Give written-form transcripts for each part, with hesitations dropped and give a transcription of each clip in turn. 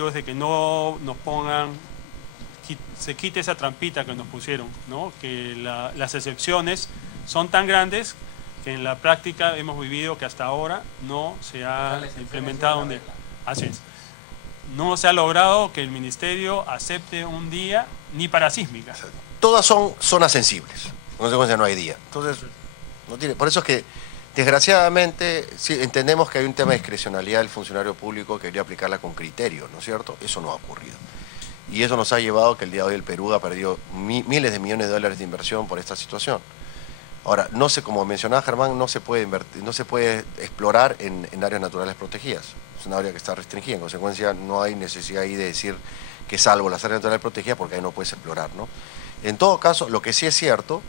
digo es de que no nos pongan, se quite esa trampita que nos pusieron, ¿no? Que las excepciones son tan grandes que en la práctica hemos vivido que hasta ahora no se ha implementado así es. No se ha logrado que el ministerio acepte un día ni para sísmica. Todas son zonas sensibles, en consecuencia no hay día. Entonces, no tiene, por eso es que, desgraciadamente, sí, entendemos que hay un tema de discrecionalidad del funcionario público que quería aplicarla con criterio, ¿no es cierto? Eso no ha ocurrido. Y eso nos ha llevado a que el día de hoy el Perú ha perdido miles de millones de dólares de inversión por esta situación. Ahora, no sé, como mencionaba Germán, no se puede invertir, no se puede explorar en áreas naturales protegidas. Es una área que está restringida, en consecuencia no hay necesidad ahí de decir que salvo las áreas naturales protegidas porque ahí no puedes explorar, ¿no? En todo caso, lo que sí es cierto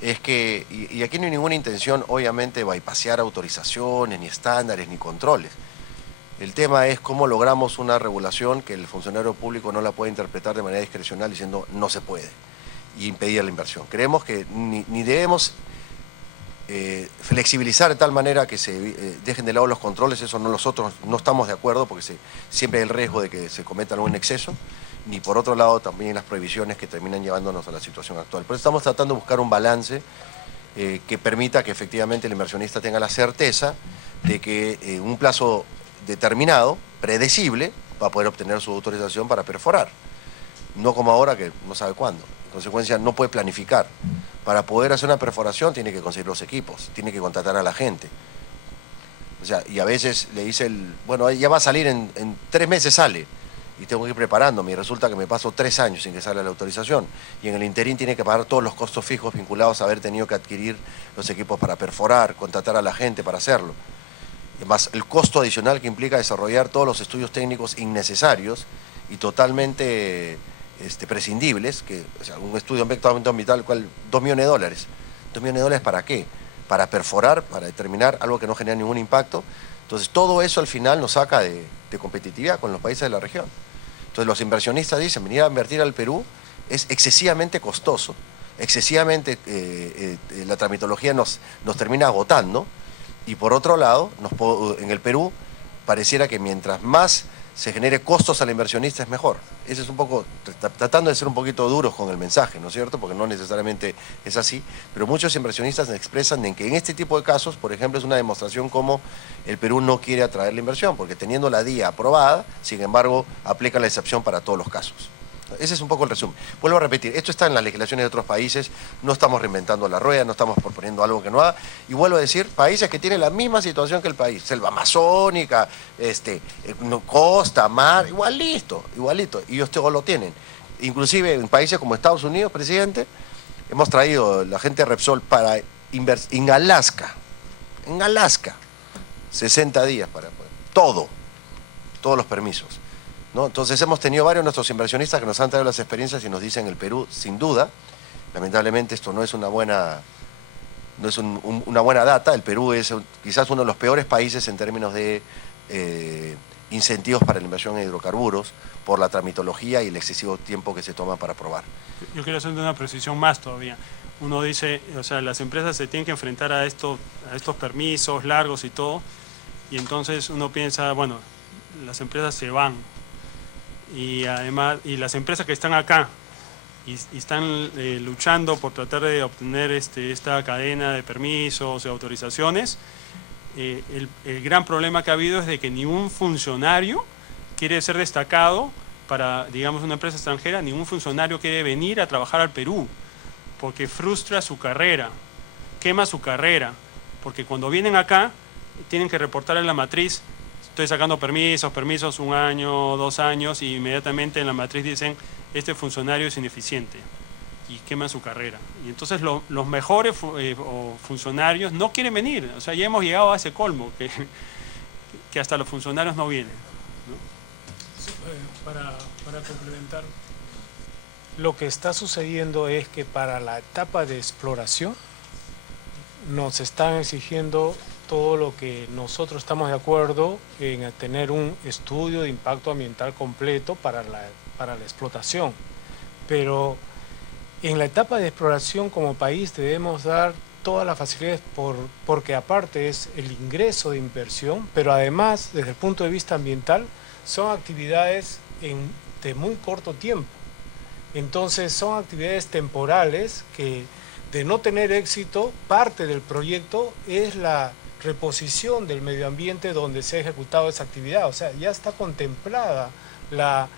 es que, y aquí no hay ninguna intención, obviamente, de bypassear autorizaciones, ni estándares, ni controles. El tema es cómo logramos una regulación que el funcionario público no la pueda interpretar de manera discrecional diciendo no se puede y impedir la inversión. Creemos que ni debemos flexibilizar de tal manera que se dejen de lado los controles, eso nosotros no estamos de acuerdo porque siempre hay el riesgo de que se cometa algún exceso, ni por otro lado también las prohibiciones que terminan llevándonos a la situación actual. Por eso estamos tratando de buscar un balance que permita que efectivamente el inversionista tenga la certeza de que en un plazo determinado, predecible, va a poder obtener su autorización para perforar. No como ahora que no sabe cuándo. En consecuencia no puede planificar. Para poder hacer una perforación tiene que conseguir los equipos, tiene que contratar a la gente. O sea, y a veces le dice bueno, ya va a salir en 3 meses sale. Y tengo que ir preparándome y resulta que me paso 3 años sin que salga la autorización. Y en el interín tiene que pagar todos los costos fijos vinculados a haber tenido que adquirir los equipos para perforar, contratar a la gente para hacerlo. Más el costo adicional que implica desarrollar todos los estudios técnicos innecesarios y totalmente prescindibles, que o sea, un estudio ambiental, ¿cuál? $2 millones. ¿2 millones de dólares para qué? Para perforar, para determinar algo que no genera ningún impacto. Entonces todo eso al final nos saca de competitividad con los países de la región. Entonces los inversionistas dicen, venir a invertir al Perú es excesivamente costoso, excesivamente la tramitología nos termina agotando. Y por otro lado, en el Perú pareciera que mientras más se genere costos al inversionista es mejor. Ese es un poco, tratando de ser un poquito duros con el mensaje, ¿no es cierto? Porque no necesariamente es así, pero muchos inversionistas expresan en que en este tipo de casos, por ejemplo, es una demostración como el Perú no quiere atraer la inversión, porque teniendo la DIA aprobada, sin embargo, aplica la excepción para todos los casos. Ese es un poco el resumen. Vuelvo a repetir, esto está en las legislaciones de otros países, no estamos reinventando la rueda, no estamos proponiendo algo que no haga, y vuelvo a decir, países que tienen la misma situación que el país, selva amazónica, costa, mar, igualito, y ellos todo lo tienen. Inclusive en países como Estados Unidos, presidente, hemos traído la gente de Repsol para en Alaska, 60 días para todos los permisos. ¿No? Entonces hemos tenido varios de nuestros inversionistas que nos han traído las experiencias y nos dicen el Perú, sin duda, lamentablemente esto no es una buena data, el Perú es quizás uno de los peores países en términos de incentivos para la inversión en hidrocarburos por la tramitología y el excesivo tiempo que se toma para aprobar. Yo quiero hacer una precisión más todavía. Uno dice, o sea, las empresas se tienen que enfrentar a estos permisos largos y todo, y entonces uno piensa, bueno, las empresas se van. Y además, y las empresas que están acá y están luchando por tratar de obtener esta cadena de permisos y autorizaciones, el gran problema que ha habido es de que ningún funcionario quiere ser destacado para, digamos, una empresa extranjera, ningún funcionario quiere venir a trabajar al Perú, porque frustra su carrera, quema su carrera, porque cuando vienen acá tienen que reportar en la matriz, estoy sacando permisos 1 año, 2 años, y inmediatamente en la matriz dicen, este funcionario es ineficiente, y queman su carrera. Y entonces los mejores funcionarios no quieren venir, o sea, ya hemos llegado a ese colmo, que hasta los funcionarios no vienen, ¿no? Sí, para complementar, lo que está sucediendo es que para la etapa de exploración nos están exigiendo todo lo que nosotros estamos de acuerdo en tener un estudio de impacto ambiental completo para la explotación. Pero en la etapa de exploración como país debemos dar todas las facilidades porque aparte es el ingreso de inversión, pero además desde el punto de vista ambiental son actividades de muy corto tiempo. Entonces son actividades temporales que, de no tener éxito, parte del proyecto es la reposición del medio ambiente donde se ha ejecutado esa actividad. O sea, ya está contemplada la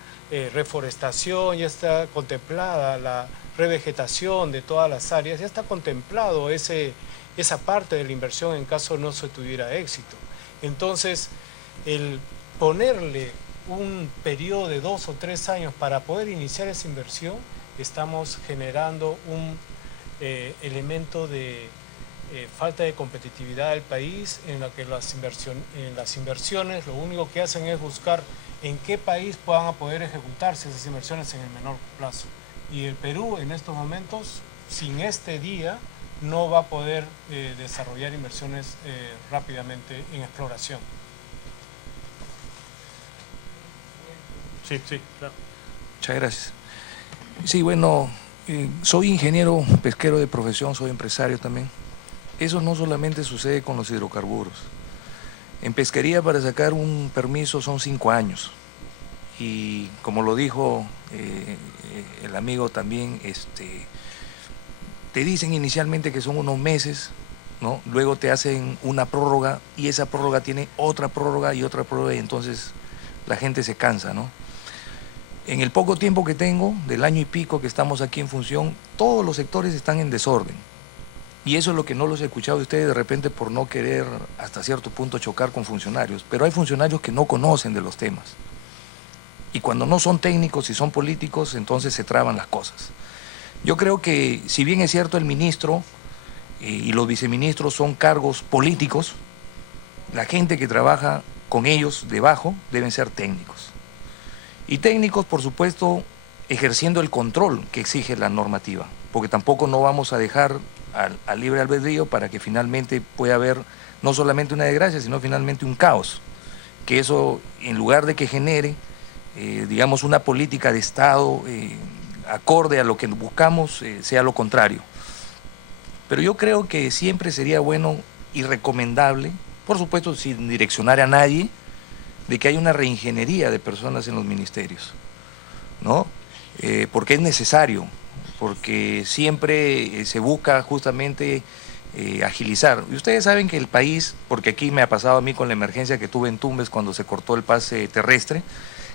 reforestación, ya está contemplada la revegetación de todas las áreas, ya está contemplado esa parte de la inversión en caso no se tuviera éxito. Entonces, el ponerle un periodo de 2 o 3 años para poder iniciar esa inversión, estamos generando un elemento de falta de competitividad del país, en la que las inversiones lo único que hacen es buscar en qué país puedan poder ejecutarse esas inversiones en el menor plazo. Y el Perú en estos momentos, sin este día, no va a poder desarrollar inversiones rápidamente en exploración. Sí, sí, claro. Muchas gracias. Sí, bueno, soy ingeniero pesquero de profesión, soy empresario también. Eso no solamente sucede con los hidrocarburos. En pesquería, para sacar un permiso son 5 años. Y como lo dijo el amigo también, te dicen inicialmente que son unos meses, ¿no? Luego te hacen una prórroga y esa prórroga tiene otra prórroga y otra prórroga, y entonces la gente se cansa, ¿no? En el poco tiempo que tengo, del año y pico que estamos aquí en función, todos los sectores están en desorden. Y eso es lo que no los he escuchado de ustedes de repente por no querer hasta cierto punto chocar con funcionarios. Pero hay funcionarios que no conocen de los temas. Y cuando no son técnicos y son políticos, entonces se traban las cosas. Yo creo que, si bien es cierto, el ministro y los viceministros son cargos políticos, la gente que trabaja con ellos debajo deben ser técnicos. Y técnicos, por supuesto, ejerciendo el control que exige la normativa, porque tampoco no vamos a dejar al libre albedrío para que finalmente pueda haber no solamente una desgracia, sino finalmente un caos, que eso, en lugar de que genere, digamos, una política de Estado acorde a lo que buscamos, sea lo contrario. Pero yo creo que siempre sería bueno y recomendable, por supuesto sin direccionar a nadie, de que haya una reingeniería de personas en los ministerios, ¿no? Porque es necesario, porque siempre se busca justamente agilizar. Y ustedes saben que el país, porque aquí me ha pasado a mí con la emergencia que tuve en Tumbes cuando se cortó el pase terrestre,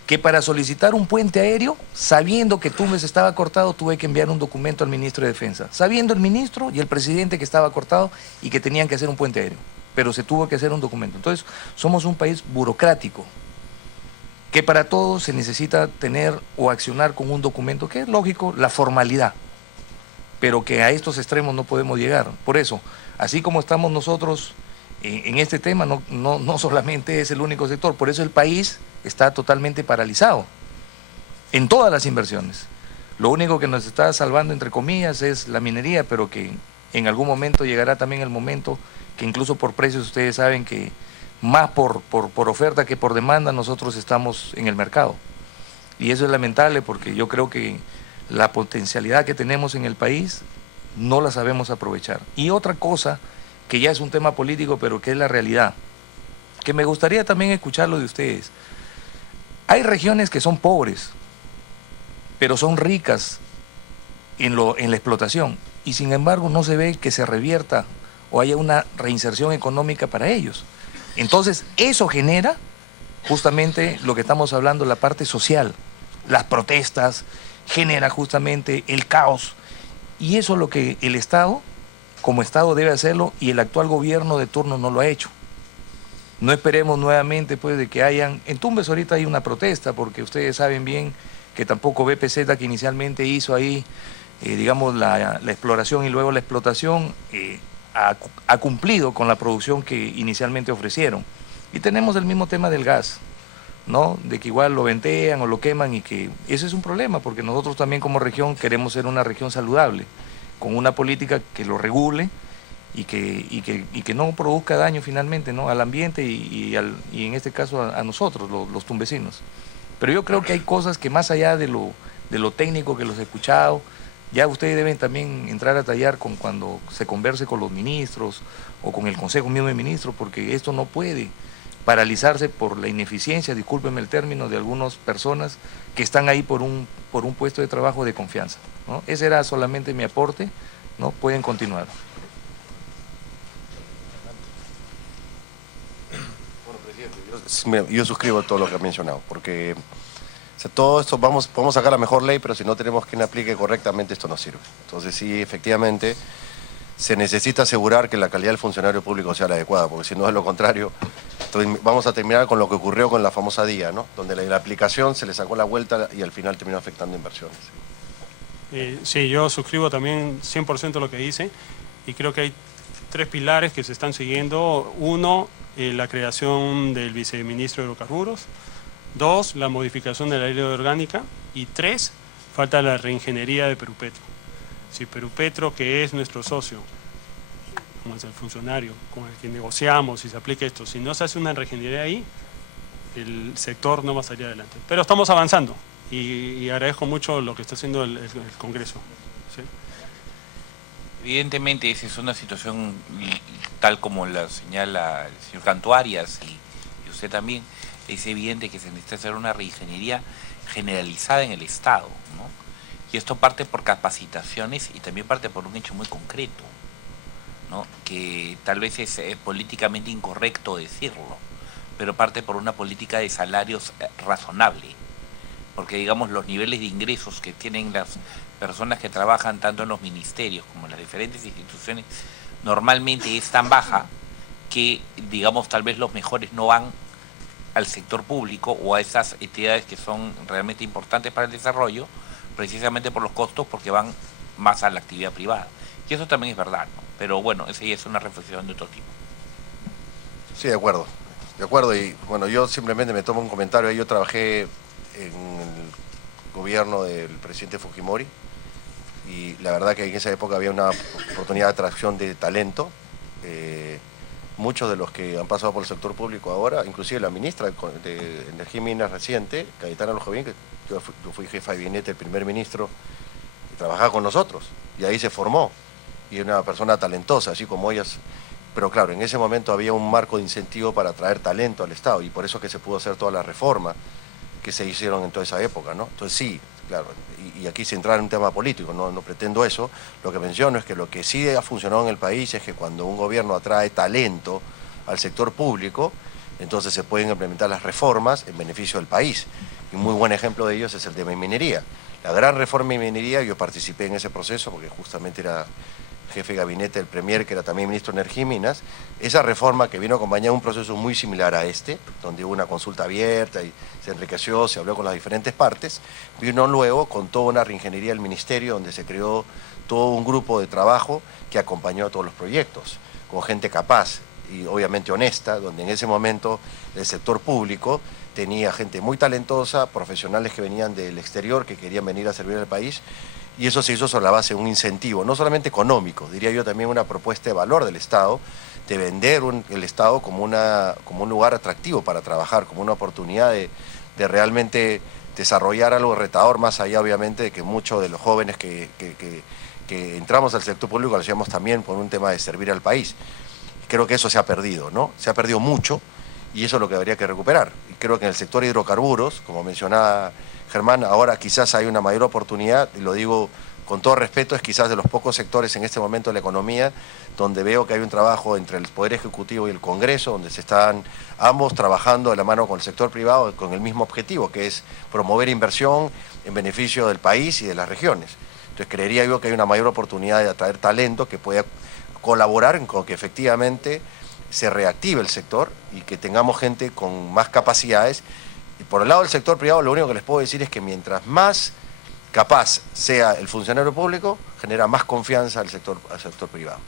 que para solicitar un puente aéreo, sabiendo que Tumbes estaba cortado, tuve que enviar un documento al ministro de Defensa, sabiendo el ministro y el presidente que estaba cortado y que tenían que hacer un puente aéreo, pero se tuvo que hacer un documento. Entonces, somos un país burocrático, que para todo se necesita tener o accionar con un documento, que es lógico, la formalidad, pero que a estos extremos no podemos llegar. Por eso, así como estamos nosotros en este tema, no solamente es el único sector, por eso el país está totalmente paralizado en todas las inversiones. Lo único que nos está salvando, entre comillas, es la minería, pero que en algún momento llegará también el momento que incluso por precios, ustedes saben que más por oferta que por demanda, nosotros estamos en el mercado. Y eso es lamentable, porque yo creo que la potencialidad que tenemos en el país no la sabemos aprovechar. Y otra cosa, que ya es un tema político, pero que es la realidad, que me gustaría también escucharlo de ustedes. Hay regiones que son pobres, pero son ricas en la explotación, y sin embargo no se ve que se revierta o haya una reinserción económica para ellos. Entonces, eso genera justamente lo que estamos hablando, la parte social, las protestas, genera justamente el caos, y eso es lo que el Estado, como Estado, debe hacerlo, y el actual gobierno de turno no lo ha hecho. No esperemos nuevamente pues de que hayan, en Tumbes ahorita hay una protesta, porque ustedes saben bien que tampoco BPZ, que inicialmente hizo ahí, digamos, la exploración y luego la explotación, ha cumplido con la producción que inicialmente ofrecieron. Y tenemos el mismo tema del gas, ¿no? De que igual lo ventean o lo queman, y que ese es un problema, porque nosotros también como región queremos ser una región saludable, con una política que lo regule y que no produzca daño finalmente, ¿no?, al ambiente y en este caso a nosotros, los tumbesinos. Pero yo creo que hay cosas que, más allá de lo técnico que los he escuchado, ya ustedes deben también entrar a tallar cuando se converse con los ministros o con el Consejo mismo de Ministros, porque esto no puede paralizarse por la ineficiencia, discúlpenme el término, de algunas personas que están ahí por un puesto de trabajo de confianza, ¿no? Ese era solamente mi aporte, ¿no? Pueden continuar. Bueno, presidente, yo suscribo todo lo que ha mencionado, porque o sea, todo esto podemos sacar la mejor ley, pero si no tenemos quien aplique correctamente, esto no sirve. Entonces sí, efectivamente, se necesita asegurar que la calidad del funcionario público sea la adecuada, porque si no es lo contrario, vamos a terminar con lo que ocurrió con la famosa DIA, ¿no? Donde la aplicación se le sacó la vuelta y al final terminó afectando inversiones. Sí, yo suscribo también 100% lo que dice, y creo que hay 3 pilares que se están siguiendo. 1, la creación del viceministro de Hidrocarburos. 2, la modificación de la ley orgánica. Y 3, falta la reingeniería de Perupetro. Si Perupetro, que es nuestro socio, como es el funcionario con el que negociamos y se aplica esto, si no se hace una reingeniería ahí, el sector no va a salir adelante. Pero estamos avanzando y agradezco mucho lo que está haciendo el Congreso. ¿Sí? Evidentemente esa es una situación tal como la señala el señor Canto Arias y usted también. Es evidente que se necesita hacer una reingeniería generalizada en el Estado, ¿no? Y esto parte por capacitaciones y también parte por un hecho muy concreto, ¿no? Que tal vez es políticamente incorrecto decirlo, pero parte por una política de salarios razonable, porque digamos los niveles de ingresos que tienen las personas que trabajan tanto en los ministerios como en las diferentes instituciones normalmente es tan baja que digamos tal vez los mejores no van al sector público o a esas entidades que son realmente importantes para el desarrollo, precisamente por los costos, porque van más a la actividad privada. Y eso también es verdad, ¿no? Pero bueno, esa ya es una reflexión de otro tipo. Sí, de acuerdo, y bueno, yo simplemente me tomo un comentario. Yo trabajé en el gobierno del presidente Fujimori y la verdad que en esa época había una oportunidad de atracción de talento. Muchos de los que han pasado por el sector público ahora, inclusive la ministra de Energía y Minas reciente, Cayetana Lojovín, que yo fui jefa de gabinete del primer ministro y trabajaba con nosotros, y ahí se formó, y una persona talentosa, así como ellas. Pero claro, en ese momento había un marco de incentivo para atraer talento al Estado, y por eso que se pudo hacer toda la reforma que se hicieron en toda esa época, ¿no? Entonces sí, claro, y aquí sin entrar en un tema político, no pretendo eso. Lo que menciono es que lo que sí ha funcionado en el país es que cuando un gobierno atrae talento al sector público, entonces se pueden implementar las reformas en beneficio del país. Y un muy buen ejemplo de ellos es el tema de minería. La gran reforma de minería, yo participé en ese proceso porque justamente era jefe de gabinete del Premier, que era también ministro de Energía y Minas. Esa reforma que vino acompañada de un proceso muy similar a este, donde hubo una consulta abierta y se enriqueció, se habló con las diferentes partes, vino luego con toda una reingeniería del ministerio, donde se creó todo un grupo de trabajo que acompañó a todos los proyectos, con gente capaz y obviamente honesta, donde en ese momento el sector público tenía gente muy talentosa, profesionales que venían del exterior, que querían venir a servir al país. Y eso se hizo sobre la base de un incentivo, no solamente económico, diría yo también una propuesta de valor del Estado, de vender el Estado como un lugar atractivo para trabajar, como una oportunidad de realmente desarrollar algo retador, más allá obviamente de que muchos de los jóvenes que entramos al sector público lo hacíamos también por un tema de servir al país. Creo que eso se ha perdido, ¿no? Se ha perdido mucho y eso es lo que habría que recuperar. Y creo que en el sector de hidrocarburos, como mencionaba Germán, ahora quizás hay una mayor oportunidad, y lo digo con todo respeto, es quizás de los pocos sectores en este momento de la economía donde veo que hay un trabajo entre el Poder Ejecutivo y el Congreso, donde se están ambos trabajando de la mano con el sector privado con el mismo objetivo, que es promover inversión en beneficio del país y de las regiones. Entonces creería yo que hay una mayor oportunidad de atraer talento que pueda colaborar con que efectivamente se reactive el sector y que tengamos gente con más capacidades. Y por el lado del sector privado, lo único que les puedo decir es que mientras más capaz sea el funcionario público, genera más confianza al sector privado.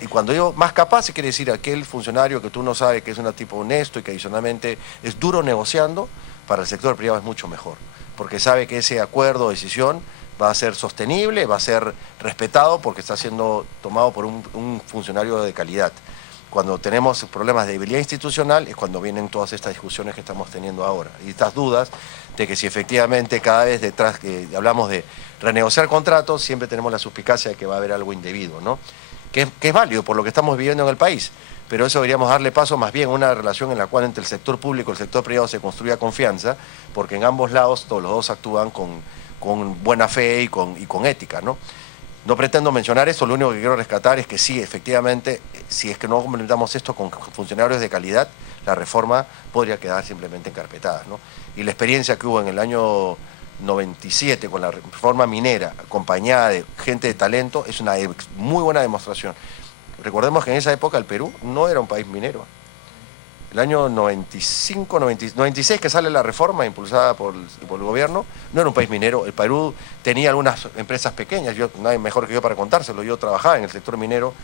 Y cuando digo más capaz, se quiere decir aquel funcionario que tú no sabes que es un tipo honesto y que adicionalmente es duro negociando, para el sector privado es mucho mejor, porque sabe que ese acuerdo o decisión va a ser sostenible, va a ser respetado porque está siendo tomado por un funcionario de calidad. Cuando tenemos problemas de debilidad institucional es cuando vienen todas estas discusiones que estamos teniendo ahora. Y estas dudas de que si efectivamente cada vez detrás que hablamos de renegociar contratos, siempre tenemos la suspicacia de que va a haber algo indebido, ¿no? Que es válido por lo que estamos viviendo en el país. pero eso deberíamos darle paso más bien a una relación en la cual entre el sector público y el sector privado se construya confianza, porque en ambos lados todos los dos actúan con buena fe y con ética, ¿no? No pretendo mencionar eso, lo único que quiero rescatar es que sí, efectivamente, si es que no complementamos esto con funcionarios de calidad, la reforma podría quedar simplemente encarpetada, ¿no? Y la experiencia que hubo en el año 97 con la reforma minera, acompañada de gente de talento, es una muy buena demostración. Recordemos que en esa época el Perú no era un país minero. El año 95, 96 que sale la reforma impulsada por el gobierno, no era un país minero. El Perú tenía algunas empresas pequeñas, nadie mejor que yo para contárselo, yo trabajaba en el sector minero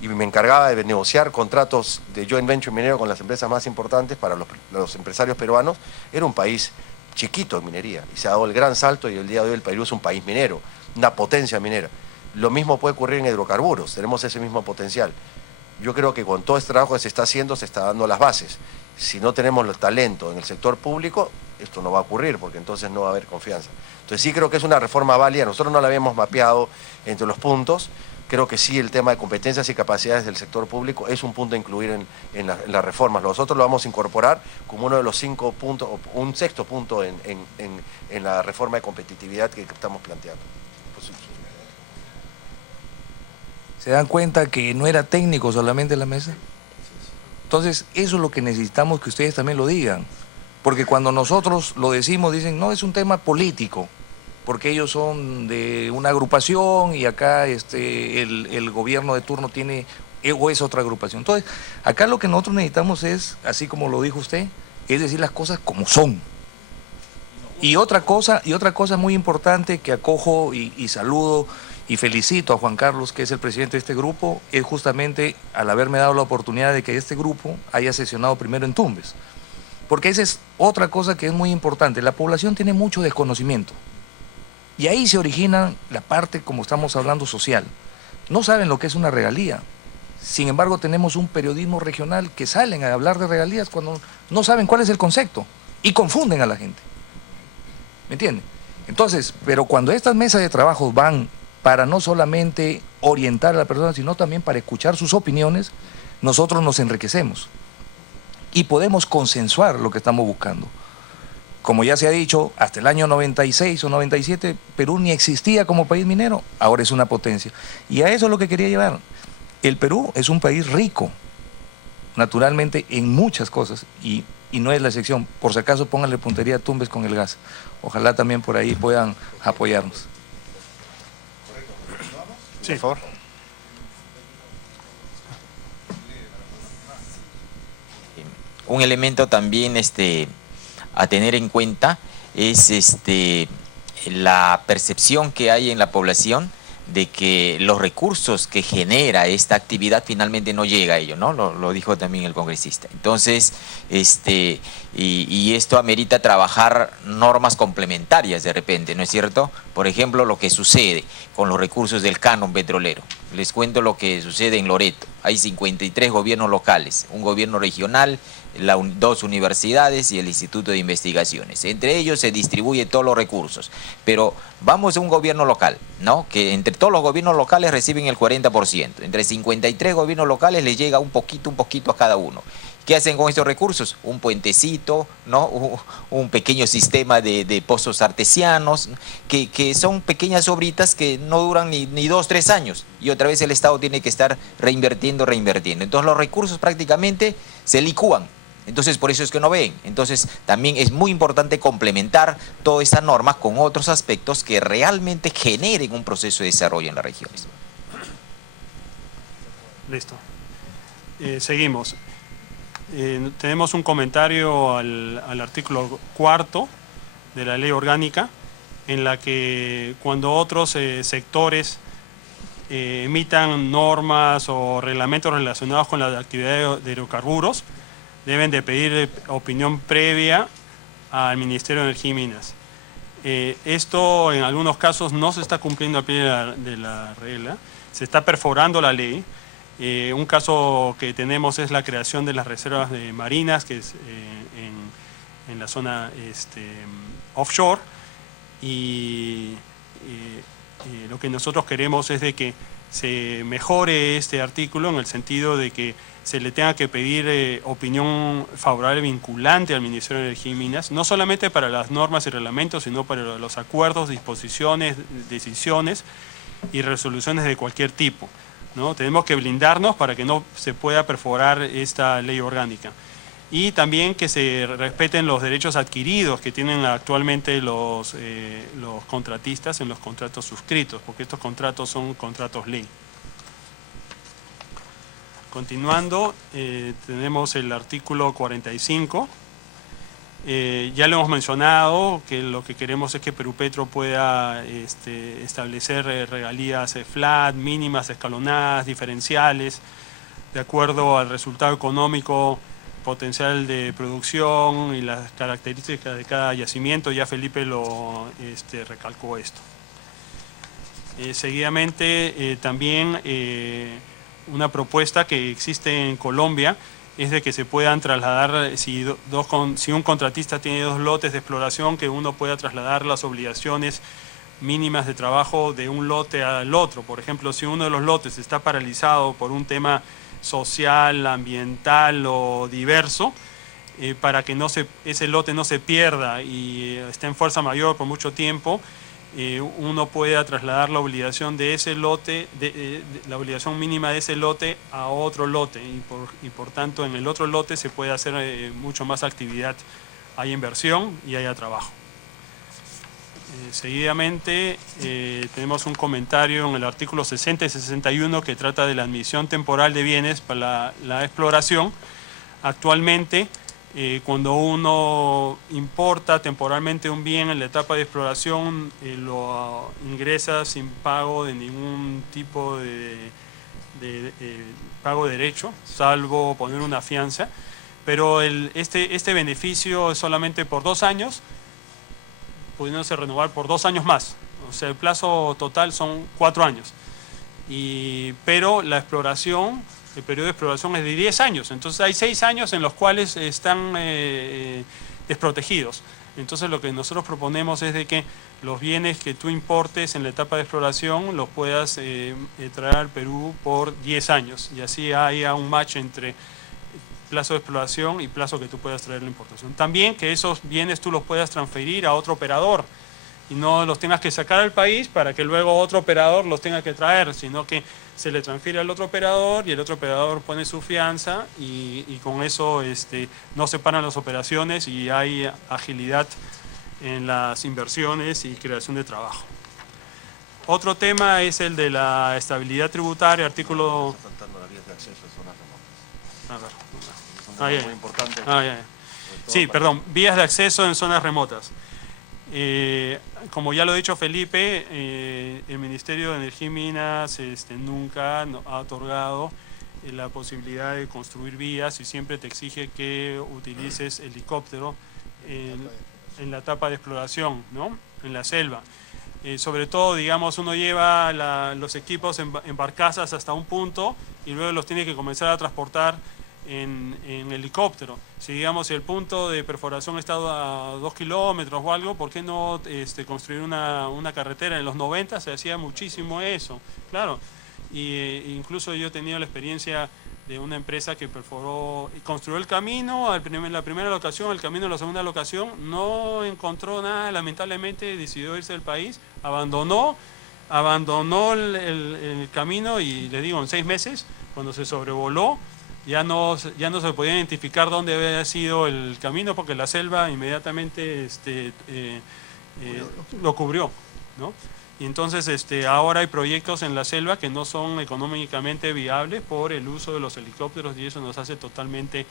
y me encargaba de negociar contratos de joint venture minero con las empresas más importantes para los empresarios peruanos. Era un país chiquito en minería y se ha dado el gran salto y el día de hoy el Perú es un país minero, una potencia minera. Lo mismo puede ocurrir en hidrocarburos, tenemos ese mismo potencial. Yo creo que con todo este trabajo que se está haciendo, se está dando las bases. Si no tenemos el talento en el sector público, esto no va a ocurrir, porque entonces no va a haber confianza. Entonces sí creo que es una reforma válida, nosotros no la habíamos mapeado entre los puntos, creo que sí el tema de competencias y capacidades del sector público es un punto a incluir en las reformas. Nosotros lo vamos a incorporar como uno de los 5 puntos, o un sexto punto en la reforma de competitividad que estamos planteando. ¿Se dan cuenta que no era técnico solamente la mesa? Entonces, eso es lo que necesitamos que ustedes también lo digan. Porque cuando nosotros lo decimos, dicen, no, es un tema político, porque ellos son de una agrupación y acá el gobierno de turno tiene, o es otra agrupación. Entonces, acá lo que nosotros necesitamos es, así como lo dijo usted, es decir las cosas como son. Y otra cosa muy importante que acojo y saludo y felicito a Juan Carlos, que es el presidente de este grupo, es justamente al haberme dado la oportunidad de que este grupo haya sesionado primero en Tumbes. Porque esa es otra cosa que es muy importante. La población tiene mucho desconocimiento. Y ahí se origina la parte, como estamos hablando, social. No saben lo que es una regalía. Sin embargo, tenemos un periodismo regional que salen a hablar de regalías cuando no saben cuál es el concepto y confunden a la gente. ¿Me entienden? Entonces, pero cuando estas mesas de trabajo van para no solamente orientar a la persona, sino también para escuchar sus opiniones, nosotros nos enriquecemos y podemos consensuar lo que estamos buscando. Como ya se ha dicho, hasta el año 96 o 97, Perú ni existía como país minero, ahora es una potencia. Y a eso es lo que quería llevar. El Perú es un país rico, naturalmente, en muchas cosas, y no es la excepción. Por si acaso, pónganle puntería a Tumbes con el gas. Ojalá también por ahí puedan apoyarnos. Sí, por favor. Un elemento también a tener en cuenta es la percepción que hay en la población de que los recursos que genera esta actividad finalmente no llega a ello, ¿no? Lo dijo también el congresista. Entonces, y esto amerita trabajar normas complementarias de repente, ¿no es cierto? Por ejemplo, lo que sucede con los recursos del canon petrolero. Les cuento lo que sucede en Loreto. Hay 53 gobiernos locales, un gobierno regional, 2 universidades y el Instituto de Investigaciones. Entre ellos se distribuyen todos los recursos. Pero vamos a un gobierno local, ¿no? Que entre todos los gobiernos locales reciben el 40%. Entre 53 gobiernos locales les llega un poquito a cada uno. ¿Qué hacen con estos recursos? Un puentecito, ¿no? Un pequeño sistema de pozos artesianos, que son pequeñas obritas que no duran ni 2 o 3 años. Y otra vez el Estado tiene que estar reinvirtiendo. Entonces los recursos prácticamente se licúan. Entonces por eso es que no ven. Entonces también es muy importante complementar toda esa norma con otros aspectos que realmente generen un proceso de desarrollo en las regiones. Listo. Seguimos. Tenemos un comentario al artículo 4 de la ley orgánica, en la que cuando otros sectores emitan normas o reglamentos relacionados con la actividad de hidrocarburos, deben de pedir opinión previa al Ministerio de Energía y Minas. Esto en algunos casos no se está cumpliendo al pie de la regla, se está perforando la ley. Un caso que tenemos es la creación de las reservas de marinas, que es en la zona offshore, y lo que nosotros queremos es de que se mejore este artículo en el sentido de que se le tenga que pedir opinión favorable vinculante al Ministerio de Energía y Minas, no solamente para las normas y reglamentos, sino para los acuerdos, disposiciones, decisiones y resoluciones de cualquier tipo, ¿no? Tenemos que blindarnos para que no se pueda perforar esta ley orgánica. Y también que se respeten los derechos adquiridos que tienen actualmente los contratistas en los contratos suscritos, porque estos contratos son contratos ley. Continuando, tenemos el artículo 45. Ya lo hemos mencionado, que lo que queremos es que Perupetro pueda establecer regalías flat, mínimas, escalonadas, diferenciales, de acuerdo al resultado económico, potencial de producción y las características de cada yacimiento. Ya Felipe lo recalcó esto. Seguidamente, también una propuesta que existe en Colombia es de que se puedan trasladar, si un contratista tiene 2 lotes de exploración, que uno pueda trasladar las obligaciones mínimas de trabajo de un lote al otro. Por ejemplo, si uno de los lotes está paralizado por un tema social, ambiental o diverso, para que ese lote no se pierda y esté en fuerza mayor por mucho tiempo, uno pueda trasladar la obligación de ese lote, la obligación mínima de ese lote a otro lote y por tanto en el otro lote se puede hacer mucho más actividad, hay inversión y haya trabajo. Seguidamente tenemos un comentario en el artículo 60 y 61 que trata de la admisión temporal de bienes para la exploración. Actualmente, cuando uno importa temporalmente un bien en la etapa de exploración, lo ingresa sin pago de ningún tipo de pago de derecho, salvo poner una fianza, pero este beneficio es solamente por 2 años, pudiéndose renovar por 2 años más. O sea, el plazo total son 4 años. Pero la exploración, el periodo de exploración es de 10 años. Entonces hay 6 años en los cuales están desprotegidos. Entonces lo que nosotros proponemos es de que los bienes que tú importes en la etapa de exploración los puedas traer al Perú por 10 años. Y así haya un match entre plazo de exploración y plazo que tú puedas traer la importación. También que esos bienes tú los puedas transferir a otro operador y no los tengas que sacar al país para que luego otro operador los tenga que traer, sino que se le transfiere al otro operador y el otro operador pone su fianza y con eso no se paran las operaciones y hay agilidad en las inversiones y creación de trabajo. Otro tema es el de la estabilidad tributaria, artículo... Muy importante. Sí, perdón, vías de acceso en zonas remotas. Como ya lo ha dicho Felipe, el Ministerio de Energía y Minas nunca ha otorgado la posibilidad de construir vías y siempre te exige que utilices helicóptero en la etapa de exploración, ¿no? En la selva. Sobre todo, digamos, uno lleva los equipos en barcazas hasta un punto y luego los tiene que comenzar a transportar en helicóptero. Si digamos el punto de perforación está a 2 kilómetros o algo, ¿por qué no construir una carretera? En los 90 se hacía muchísimo eso, claro. Incluso yo he tenido la experiencia de una empresa que perforó y construyó el camino, la primera locación, el camino en la segunda locación, no encontró nada, lamentablemente decidió irse del país, abandonó el camino y les digo, en 6 meses, cuando se sobrevoló, ya no se podía identificar dónde había sido el camino porque la selva inmediatamente lo cubrió, ¿no? Y entonces ahora hay proyectos en la selva que no son económicamente viables por el uso de los helicópteros y eso nos hace totalmente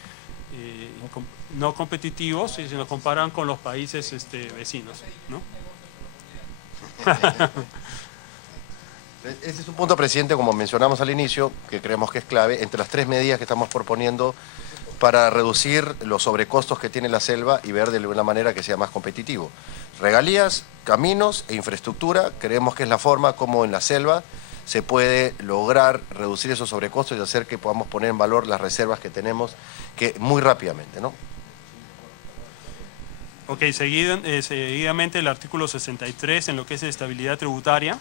no competitivos si se nos comparan con los países vecinos, ¿no? Ese es un punto, presidente, como mencionamos al inicio, que creemos que es clave, entre las 3 medidas que estamos proponiendo para reducir los sobrecostos que tiene la selva y ver de una manera que sea más competitivo. Regalías, caminos e infraestructura, creemos que es la forma como en la selva se puede lograr reducir esos sobrecostos y hacer que podamos poner en valor las reservas que tenemos muy rápidamente, ¿no? Ok, seguidamente el artículo 63 en lo que es estabilidad tributaria.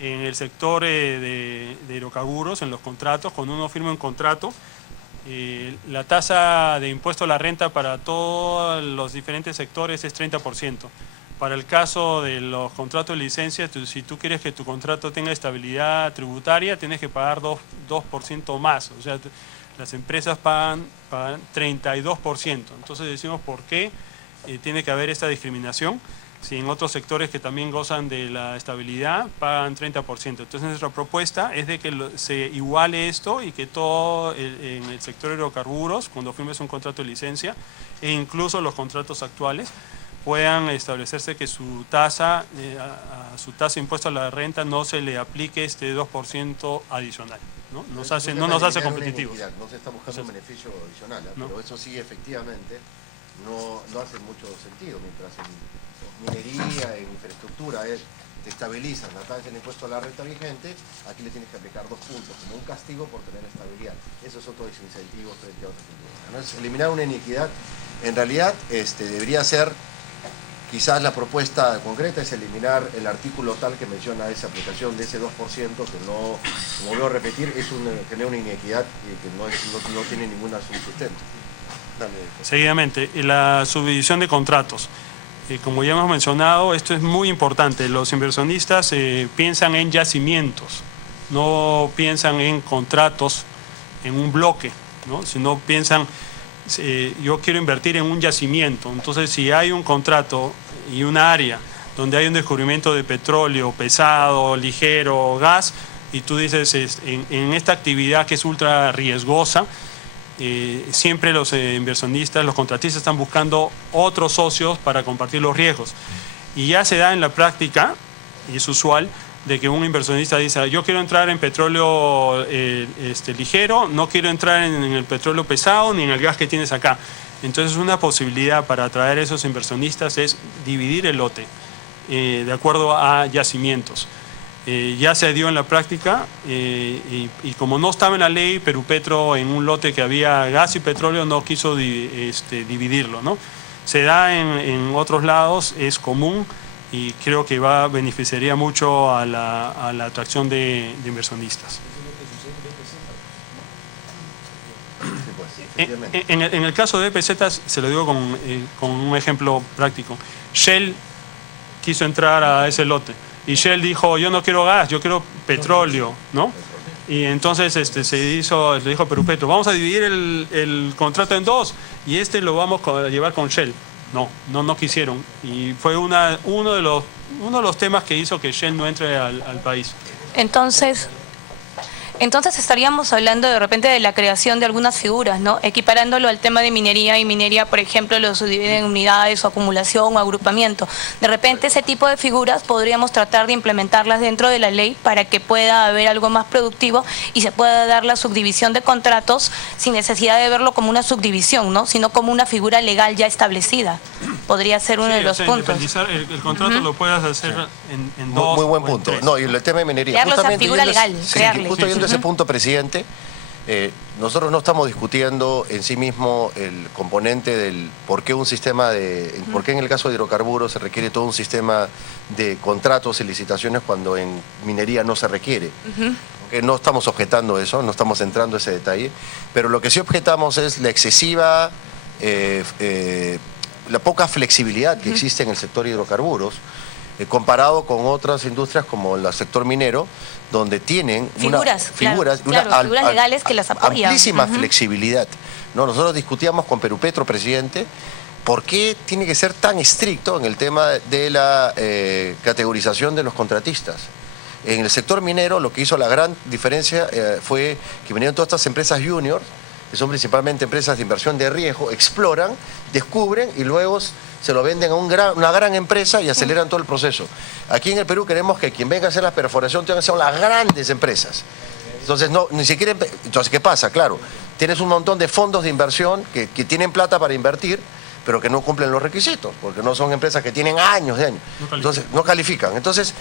en el sector de hidrocarburos, en los contratos, cuando uno firma un contrato, la tasa de impuesto a la renta para todos los diferentes sectores es 30%. Para el caso de los contratos de licencia, si tú quieres que tu contrato tenga estabilidad tributaria, tienes que pagar 2% más. O sea, las empresas pagan 32%. Entonces decimos, ¿por qué tiene que haber esta discriminación? Si en otros sectores que también gozan de la estabilidad pagan 30%. Entonces nuestra propuesta es de que se iguale esto y que todo en el sector de hidrocarburos, cuando firmes un contrato de licencia, e incluso los contratos actuales, puedan establecerse que su tasa, a su tasa de impuesto a la renta no se le aplique este 2% adicional. ¿No? No nos hace competitivos. No se está buscando un beneficio adicional, ¿no? Pero eso sí, efectivamente, no hace mucho sentido. Mientras en minería, en infraestructura, te estabilizan la tasa del impuesto a la renta vigente, aquí le tienes que aplicar 2 puntos, como un castigo por tener estabilidad. Eso es otro desincentivo frente a otras industrias, ¿no? Es eliminar una iniquidad. En realidad, debería ser... Quizás la propuesta concreta es eliminar el artículo tal que menciona esa aplicación de ese 2%, que no, como veo a repetir, genera una inequidad que no tiene ninguna sustento. Seguidamente, la subdivisión de contratos. Como ya hemos mencionado, esto es muy importante. Los inversionistas piensan en yacimientos, no piensan en contratos, en un bloque, ¿no? Sino piensan... yo quiero invertir en un yacimiento, entonces si hay un contrato y un área donde hay un descubrimiento de petróleo pesado, ligero, gas, y tú dices en esta actividad que es ultra riesgosa, siempre los inversionistas, los contratistas están buscando otros socios para compartir los riesgos. Y ya se da en la práctica, y es usual, de que un inversionista dice, yo quiero entrar en petróleo ligero, no quiero entrar en el petróleo pesado ni en el gas que tienes acá. Entonces una posibilidad para atraer a esos inversionistas es dividir el lote de acuerdo a yacimientos. Ya se dio en la práctica y como no estaba en la ley, Perupetro en un lote que había gas y petróleo no quiso dividirlo, ¿no? Se da en otros lados, es común, y creo que beneficiaría mucho a la atracción de inversionistas. En el caso de EPZ, se lo digo con un ejemplo práctico. Shell quiso entrar a ese lote y Shell dijo, yo no quiero gas, yo quiero petróleo, ¿no? Y entonces le dijo a Perupetro, vamos a dividir el contrato en 2 y lo vamos a llevar con Shell. No quisieron, y fue uno de los temas que hizo que Shell no entre al país. Entonces estaríamos hablando de repente de la creación de algunas figuras, ¿no? Equiparándolo al tema de minería, y minería, por ejemplo, lo subdividen en unidades o acumulación o agrupamiento. De repente ese tipo de figuras podríamos tratar de implementarlas dentro de la ley para que pueda haber algo más productivo y se pueda dar la subdivisión de contratos sin necesidad de verlo como una subdivisión, ¿no? Sino como una figura legal ya establecida. Podría ser uno de los puntos. El contrato lo puedas hacer en 2. Muy buen punto. No, y el tema de minería. Crearlo esa figura legal, crearle. Justo yendo a ese punto, presidente, nosotros no estamos discutiendo en sí mismo el componente del por qué un sistema por qué en el caso de hidrocarburos se requiere todo un sistema de contratos y licitaciones cuando en minería no se requiere. Okay, no estamos objetando eso, no estamos entrando en ese detalle, pero lo que sí objetamos es la excesiva, la poca flexibilidad que existe en el sector hidrocarburos, comparado con otras industrias como el sector minero, donde tienen figuras legales que las apoyan. Amplísima flexibilidad, ¿no? Nosotros discutíamos con Perupetro, presidente, por qué tiene que ser tan estricto en el tema de la categorización de los contratistas. En el sector minero lo que hizo la gran diferencia fue que vinieron todas estas empresas juniors, que son principalmente empresas de inversión de riesgo, exploran, descubren y luego se lo venden a una gran empresa y aceleran todo el proceso. Aquí en el Perú queremos que quien venga a hacer la perforación tengan que ser las grandes empresas. Entonces, ni siquiera... Entonces, ¿qué pasa? Claro, tienes un montón de fondos de inversión que tienen plata para invertir, pero que no cumplen los requisitos, porque no son empresas que tienen años de años. Entonces, no califican. Entonces,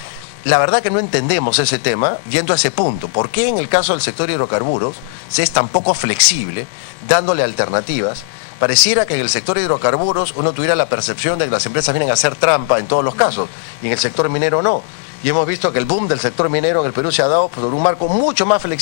la verdad que no entendemos ese tema, yendo a ese punto. ¿Por qué en el caso del sector hidrocarburos se es tan poco flexible, dándole alternativas? Pareciera que en el sector hidrocarburos uno tuviera la percepción de que las empresas vienen a hacer trampa en todos los casos, y en el sector minero no. y hemos visto que el boom del sector minero en el Perú se ha dado por un marco mucho más flexible